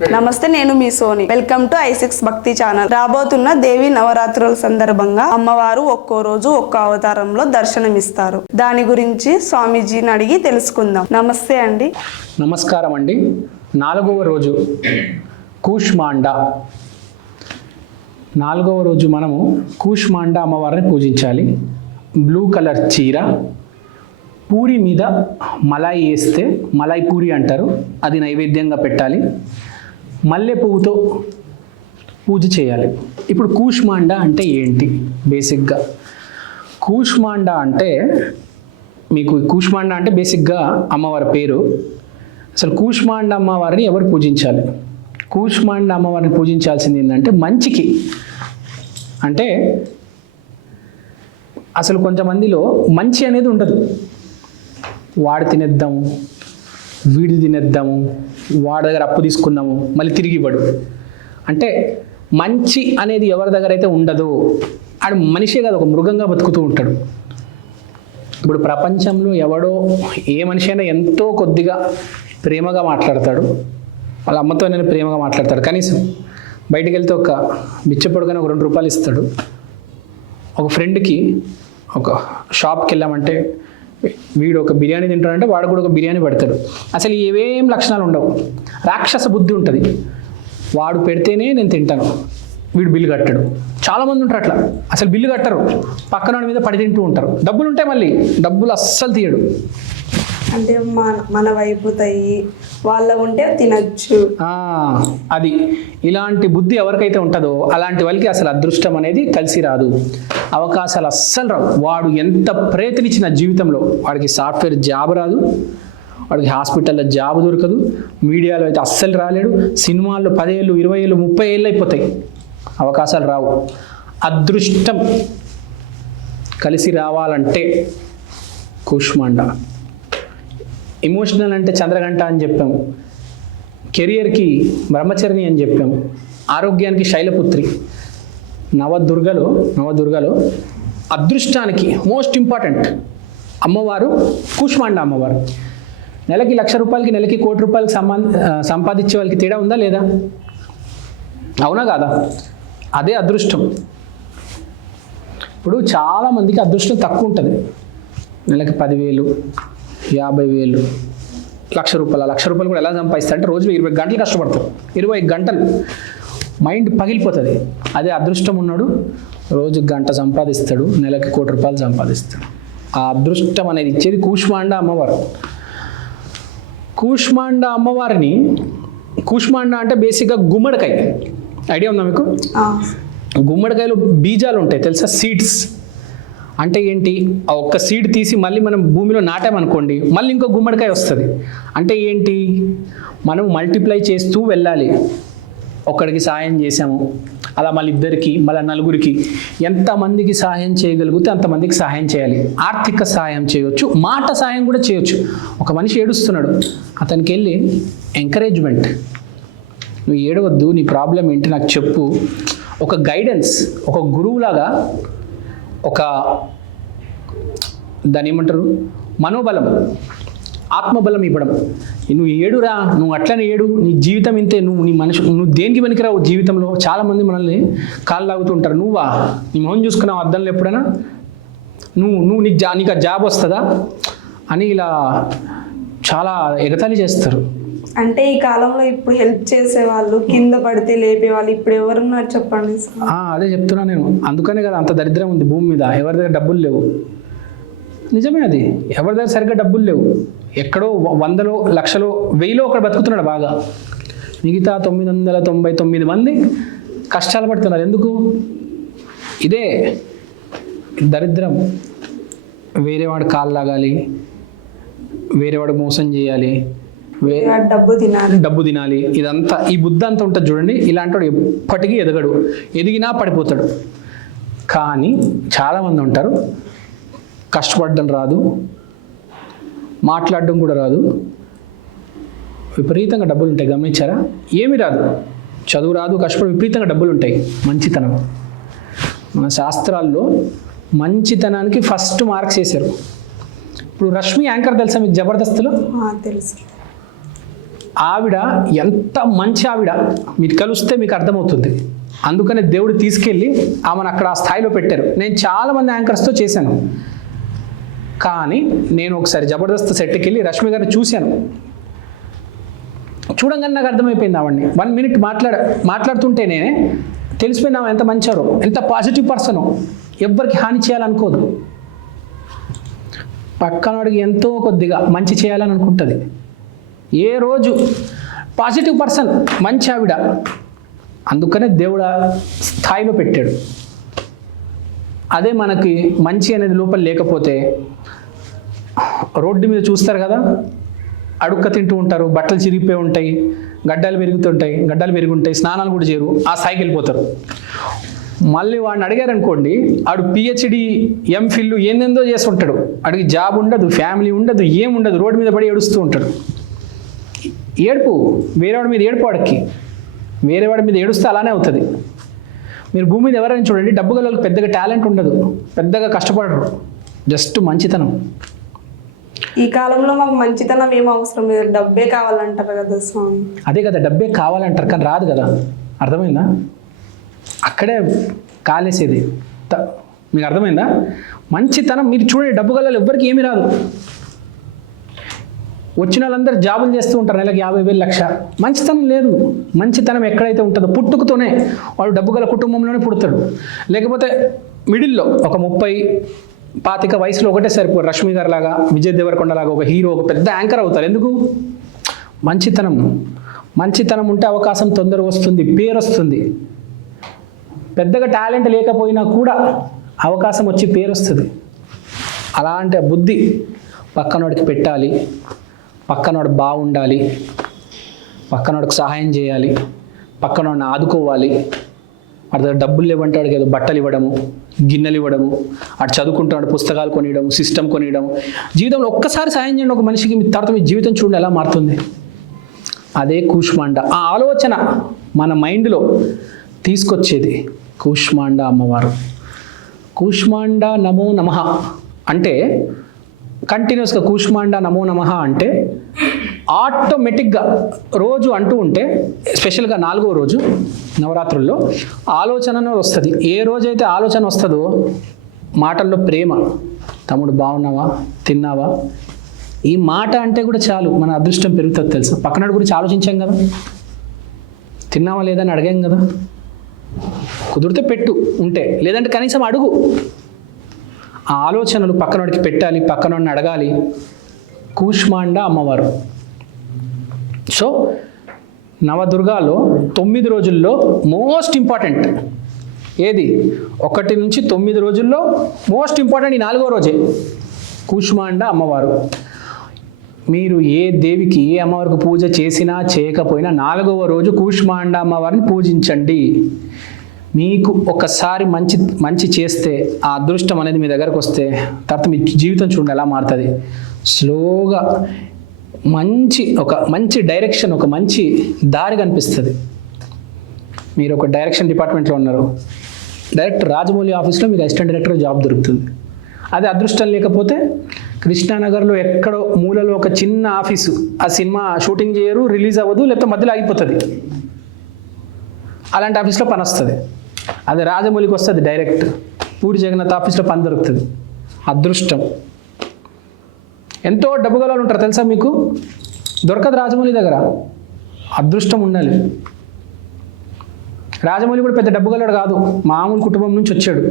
నమస్తే, నేను మీ Soni. Welcome to i6 భక్తి ఛానల్. రాబోతున్న దేవి నవరాత్రుల సందర్భంగా అమ్మవారు ఒక్కో రోజు ఒక్క అవతారంలో దర్శనమిస్తారు. దాని గురించి స్వామీజీని అడిగి తెలుసుకుందాం. నమస్తే అండి. నమస్కారం అండి. 4వ రోజు కూష్మాండ. 4వ రోజు మనము కూష్మాండ అమ్మవారిని పూజించాలి. బ్లూ కలర్ చీర, పూరి మీద మలాయి వేస్తే మలాయి పూరి అంటారు, అది నైవేద్యంగా పెట్టాలి. మల్లె పువ్వుతో పూజ చేయాలి. ఇప్పుడు కూష్మాండ అంటే ఏంటి? బేసిక్గా కూష్మాండ అంటే కూష్మాండ అంటే బేసిక్గా అమ్మవారి పేరు. అసలు కూష్మాండ అమ్మవారిని ఎవరు పూజించాలి? కూష్మాండ అమ్మవారిని పూజించాల్సింది ఏంటంటే మంచికి. అంటే అసలు కొంతమందిలో మంచి అనేది ఉండదు. వాడు తినేద్దాము, వీడి తినేద్దాము, వాడి దగ్గర అప్పు తీసుకుందాము, మళ్ళీ తిరిగి ఇవ్వడు. అంటే మంచి అనేది ఎవరి దగ్గర అయితే ఉండదో ఆడు మనిషే కాదు, ఒక మృగంగా బతుకుతూ ఉంటాడు. ఇప్పుడు ప్రపంచంలో ఎవడో ఏ మనిషి అయినా ఎంతో కొద్దిగా ప్రేమగా మాట్లాడతాడు, వాళ్ళ అమ్మతో నేను ప్రేమగా మాట్లాడతాడు. కనీసం బయటికి వెళ్తే ఒక బిచ్చపొడుగానే ఒక 2 రూపాయలు ఇస్తాడు. ఒక ఫ్రెండ్కి ఒక షాప్కి వెళ్ళామంటే వీడు ఒక బిర్యానీ తింటాడంటే వాడు కూడా ఒక బిర్యానీ పెడతాడు. అసలు ఏవేం లక్షణాలు ఉండవు, రాక్షస బుద్ధి ఉంటుంది. వాడు పెడితేనే నేను తింటాను, వీడు బిల్లు కట్టాడు. చాలామంది ఉంటారు అట్లా, అసలు బిల్లు కట్టరు, పక్కన మీద పడి తింటూ ఉంటారు. డబ్బులు ఉంటాయి, మళ్ళీ డబ్బులు అస్సలు తీయడు. అంటే మన వైపుతాయి, వాళ్ళ ఉంటే తినచ్చు. అది ఇలాంటి బుద్ధి ఎవరికైతే ఉంటుందో అలాంటి వాళ్ళకి అసలు అదృష్టం అనేది కలిసి రాదు, అవకాశాలు అస్సలు రావు. వాడు ఎంత ప్రయత్నించిన జీవితంలో వాడికి సాఫ్ట్వేర్ జాబ్ రాదు, వాడికి హాస్పిటల్లో జాబ్ దొరకదు, మీడియాలో అయితే అస్సలు రాలేడు, సినిమాల్లో 10 ఏళ్ళు 20 ఏళ్ళు 30 ఏళ్ళు అయిపోతాయి, అవకాశాలు రావు. అదృష్టం కలిసి రావాలంటే కూష్మాండ. ఎమోషనల్ అంటే చంద్రగంట అని చెప్పాము, కెరియర్కి బ్రహ్మచరిణి అని చెప్పాము, ఆరోగ్యానికి శైలపుత్రి. నవదుర్గలో అదృష్టానికి మోస్ట్ ఇంపార్టెంట్ అమ్మవారు కూష్మాండ అమ్మవారు. నెలకి 1,00,000 రూపాయలకి, నెలకి 1,00,00,000 రూపాయలకి సంపాదించే వాళ్ళకి తేడా ఉందా లేదా? అవునా కాదా? అదే అదృష్టం. ఇప్పుడు చాలామందికి అదృష్టం తక్కువ ఉంటుంది. నెలకి 10,000, 50,000, 1,00,000 రూపాయలు. 1,00,000 రూపాయలు కూడా ఎలా సంపాదిస్తారు అంటే రోజులో 20 గంటలు కష్టపడతారు. 20 గంటలు మైండ్ పగిలిపోతుంది. అదే అదృష్టం ఉన్నాడు రోజుకి గంట సంపాదిస్తాడు, నెలకి 1,00,000 రూపాయలు సంపాదిస్తాడు. ఆ అదృష్టం అనేది ఇచ్చేది కూష్మాండ అమ్మవారు. కూష్మాండ అమ్మవారిని, కూష్మాండ అంటే బేసిక్గా గుమ్మడికాయ. ఐడియా ఉందా మీకు? గుమ్మడికాయలో బీజాలు ఉంటాయి తెలుసా, సీడ్స్. అంటే ఏంటి? ఆ ఒక్క సీడ్ తీసి మళ్ళీ మనం భూమిలో నాటామనుకోండి, మళ్ళీ ఇంకో గుమ్మడికాయ వస్తుంది. అంటే ఏంటి? మనం మల్టిప్లై చేస్తూ వెళ్ళాలి. ఒక్కడికి సహాయం చేసాము, అలా మళ్ళీ 2కి, మళ్ళీ 4కి, ఎంతమందికి సహాయం చేయగలిగితే అంతమందికి సహాయం చేయాలి. ఆర్థిక సహాయం చేయవచ్చు, మాట సహాయం కూడా చేయొచ్చు. ఒక మనిషి ఏడుస్తున్నాడు, అతనికి వెళ్ళి ఎంకరేజ్మెంట్, నువ్వు ఏడవద్దు, నీ ప్రాబ్లం ఏంటి నాకు చెప్పు, ఒక గైడెన్స్, ఒక గురువులాగా, ఒక దాని ఏమంటారు, మనోబలం, ఆత్మబలం ఇవ్వడం. నువ్వు ఏడురా, నువ్వు అట్లనే ఏడు, నీ జీవితం ఇంతే, నువ్వు దేనికి పనికిరావు జీవితంలో. చాలామంది మనల్ని కాళ్ళు లాగుతూ ఉంటారు. నీ మొహం చూసుకున్నావు అద్దంలో ఎప్పుడైనా? నీకు ఆ జాబ్ వస్తుందా అని ఇలా చాలా ఎగతాళి చేస్తారు. అంటే ఈ కాలంలో ఇప్పుడు హెల్ప్ చేసేవాళ్ళు, కింద పడితే లేపేవాళ్ళు ఇప్పుడు ఎవరున్నారు చెప్పండి? అదే చెప్తున్నా నేను. అందుకనే కదా అంత దరిద్రం ఉంది భూమి మీద. ఎవరి దగ్గర డబ్బులు లేవు, నిజమే అది. ఎవరి దగ్గర సరిగ్గా డబ్బులు లేవు. ఎక్కడో 100లో 1,00,000లో 1000లో ఒకడు బతుకుతున్నాడు బాగా, మిగతా 999 మంది కష్టాలు పడుతున్నారు. ఎందుకు? ఇదే దరిద్రం. వేరేవాడు కాళ్ళు లాగాలి, వేరేవాడు మోసం చేయాలి, డబ్బు తినాలి, ఇదంతా ఈ బుద్ధి అంతా ఉంటుంది చూడండి. ఇలాంటి వాడు ఎప్పటికీ ఎదగడు, ఎదిగినా పడిపోతాడు. కానీ చాలామంది ఉంటారు, కష్టపడడం రాదు, మాట్లాడడం కూడా రాదు, విపరీతంగా డబ్బులు ఉంటాయి. గమనించారా? ఏమి రాదు, చదువు రాదు, కష్టపడి విపరీతంగా డబ్బులు ఉంటాయి. మంచితనం, మన శాస్త్రాల్లో మంచితనానికి ఫస్ట్ మార్క్స్ వేశారు. ఇప్పుడు రష్మి యాంకర్ తెలుసా మీకు? జబర్దస్త్లో తెలుసు. ఆవిడ ఎంత మంచి ఆవిడ, మీరు కలిస్తే మీకు అర్థమవుతుంది. అందుకనే దేవుడు తీసుకెళ్ళి ఆమెను అక్కడ ఆ స్థాయిలో పెట్టారు. నేను చాలామంది యాంకర్స్తో చేశాను, కానీ నేను ఒకసారి జబర్దస్త్ సెట్కి వెళ్ళి రష్మి గారిని చూశాను. చూడంగానే నాకు అర్థమైపోయింది ఆవిడని. 1 minute మాట్లాడుతుంటేనే తెలిసిపోయింది ఆమె ఎంత మంచారో, ఎంత పాజిటివ్ పర్సనో, ఎవ్వరికి హాని చేయాలనుకోదు, పక్కనోడికి ఎంతో కొద్దిగా మంచి చేయాలని అనుకుంటుంది. ఏ రోజు పాజిటివ్ పర్సన్, మంచి ఆవిడ. అందుకనే దేవుడు స్థాయిలో పెట్టాడు. అదే మనకి మంచి అనేది లోపల లేకపోతే రోడ్డు మీద చూస్తారు కదా, అడుక్క తింటూ ఉంటారు, బట్టలు చిరిగిపోయి ఉంటాయి, గడ్డలు పెరుగుంటాయి, స్నానాలు కూడా చేయరు, ఆ స్థాయికి వెళ్ళిపోతారు. మళ్ళీ వాడిని అడిగారనుకోండి, ఆడు పిహెచ్డి ఎంఫిల్ ఏందేందో చేసి ఉంటాడు, ఆడికి జాబ్ ఉండదు, ఫ్యామిలీ ఉండదు, ఏముండదు, రోడ్డు మీద పడి ఏడుస్తూ ఉంటాడు. ఏడుపు వేరేవాడి మీద ఏడుపు, వాడికి వేరేవాడి మీద ఏడుస్తే అలానే అవుతుంది. మీరు భూమి మీద ఎవరైనా చూడండి, డబ్బు గల పెద్దగా టాలెంట్ ఉండదు, పెద్దగా కష్టపడరు, జస్ట్ మంచితనం. ఈ కాలంలో మాకు మంచితనం ఏం అవసరం లేదు, డబ్బే కావాలంటారు కదా స్వామి. అదే కదా, డబ్బే కావాలంటారు, కానీ రాదు కదా. అర్థమైందా? అక్కడే కాలేసేది. మీకు అర్థమైందా? మంచితనం మీరు చూడండి, డబ్బు గల ఎవ్వరికి ఏమీ రాదు. వచ్చిన వాళ్ళందరూ జాబులు చేస్తూ ఉంటారు, నెలకు 50,000 లక్ష. మంచితనం లేదు. మంచితనం ఎక్కడైతే ఉంటుందో, పుట్టుకతోనే వాడు డబ్బు గల కుటుంబంలోనే పుడతాడు. లేకపోతే మిడిల్లో ఒక 30-25 వయసులో ఒకటే సరిపోరు. రష్మి గారు లాగా, విజయ్ దేవరకొండ లాగా ఒక హీరో, ఒక పెద్ద యాంకర్ అవుతారు. ఎందుకు? మంచితనం ఉంటే అవకాశం తొందరగా వస్తుంది, పేరు వస్తుంది. పెద్దగా టాలెంట్ లేకపోయినా కూడా అవకాశం వచ్చి పేరు వస్తుంది. అలాంటి బుద్ధి పక్కనోడికి పెట్టాలి, పక్కనోడు బాగుండాలి, పక్కనోడికి సహాయం చేయాలి, పక్కనోడిని ఆదుకోవాలి. వాడి దగ్గర డబ్బులు లేవంటే వాడికి ఏదో బట్టలు ఇవ్వడము, గిన్నెలు ఇవ్వడము, అటు చదువుకుంటున్నాడు పుస్తకాలు కొనియడం, సిస్టమ్ కొనియడం. జీవితంలో ఒక్కసారి సాయం చేయండి ఒక మనిషికి, మీ తర్వాత మీ జీవితం చూడండి ఎలా మారుతుంది. అదే కూష్మాండ. ఆ ఆలోచన మన మైండ్లో తీసుకొచ్చేది కూష్మాండ అమ్మవారు. కూష్మాండ నమో నమః అంటే కంటిన్యూస్గా కూష్మాండ నమో నమః అంటే ఆటోమేటిక్గా రోజు అంటూ ఉంటే, స్పెషల్గా 4వ రోజు నవరాత్రుల్లో ఆలోచన వస్తుంది. ఏ రోజైతే ఆలోచన వస్తుందో మాటల్లో ప్రేమ, తమ్ముడు బాగున్నావా, తిన్నావా, ఈ మాట అంటే కూడా చాలు మన అదృష్టం పెరుగుతుంది తెలుసా. పక్కనాడు గురించి ఆలోచించాం కదా, తిన్నావా లేదని అడిగాం కదా, కుదిరితే పెట్టు ఉంటే, లేదంటే కనీసం అడుగు. ఆ ఆలోచనలు పక్కనోడికి పెట్టాలి, పక్కనోడిని అడగాలి. కూష్మాండ అమ్మవారు. సో నవదుర్గాలో 9 రోజుల్లో మోస్ట్ ఇంపార్టెంట్ ఏది? 1 నుంచి 9 రోజుల్లో మోస్ట్ ఇంపార్టెంట్ ఈ 4వ రోజే కూష్మాండ అమ్మవారు. మీరు ఏ దేవికి, ఏ అమ్మవారికి పూజ చేసినా చేయకపోయినా 4వ రోజు కూష్మాండ అమ్మవారిని పూజించండి. మీకు ఒకసారి మంచి చేస్తే ఆ అదృష్టం అనేది మీ దగ్గరకు వస్తే తర్వాత మీ జీవితం చూడండి ఎలా మారుతుంది. స్లోగా ఒక మంచి డైరెక్షన్, ఒక మంచి దారి కనిపిస్తుంది. మీరు ఒక డైరెక్షన్ డిపార్ట్మెంట్లో ఉన్నారు, డైరెక్ట్ రాజమౌళి ఆఫీస్లో మీకు అసిస్టెంట్ డైరెక్టర్ జాబ్ దొరుకుతుంది. అదే అదృష్టం లేకపోతే కృష్ణానగర్లో ఎక్కడో మూలలో ఒక చిన్న ఆఫీసు, ఆ సినిమా షూటింగ్ చేయరు, రిలీజ్ అవ్వదు, లేకపోతే మధ్యలో ఆగిపోతుంది. అలాంటి ఆఫీస్లో పని వస్తుంది. అది రాజమౌళికి వస్తుంది డైరెక్ట్. పూరి జగన్నాథ్ ఆఫీస్లో పని దొరుకుతుంది. అదృష్టం. ఎంతో డబ్బు గల ఉంటారు తెలుసా మీకు, దొరకదు రాజమౌళి దగ్గర. అదృష్టం ఉండాలి. రాజమౌళి కూడా పెద్ద డబ్బు గలడు కాదు, మామూలు కుటుంబం నుంచి వచ్చాడు.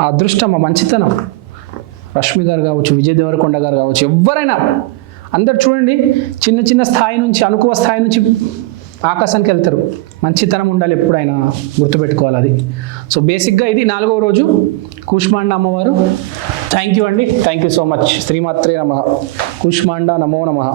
ఆ అదృష్టం, ఆ మంచితనం. రష్మి గారు కావచ్చు, విజయ్ దేవరకొండ గారు కావచ్చు, ఎవరైనా అందరు చూడండి, చిన్న చిన్న స్థాయి నుంచి, అనుకువ స్థాయి నుంచి ఆకాశానికి వెళ్తారు. మంచితనం ఉండాలి ఎప్పుడైనా, గుర్తుపెట్టుకోవాలి అది. సో బేసిక్గా ఇది 4వ రోజు కూష్మాండ అమ్మవారు. థ్యాంక్ యూ అండి, థ్యాంక్ యూ సో మచ్. శ్రీమాత్రే నమః. కూష్మాండ నమో నమః.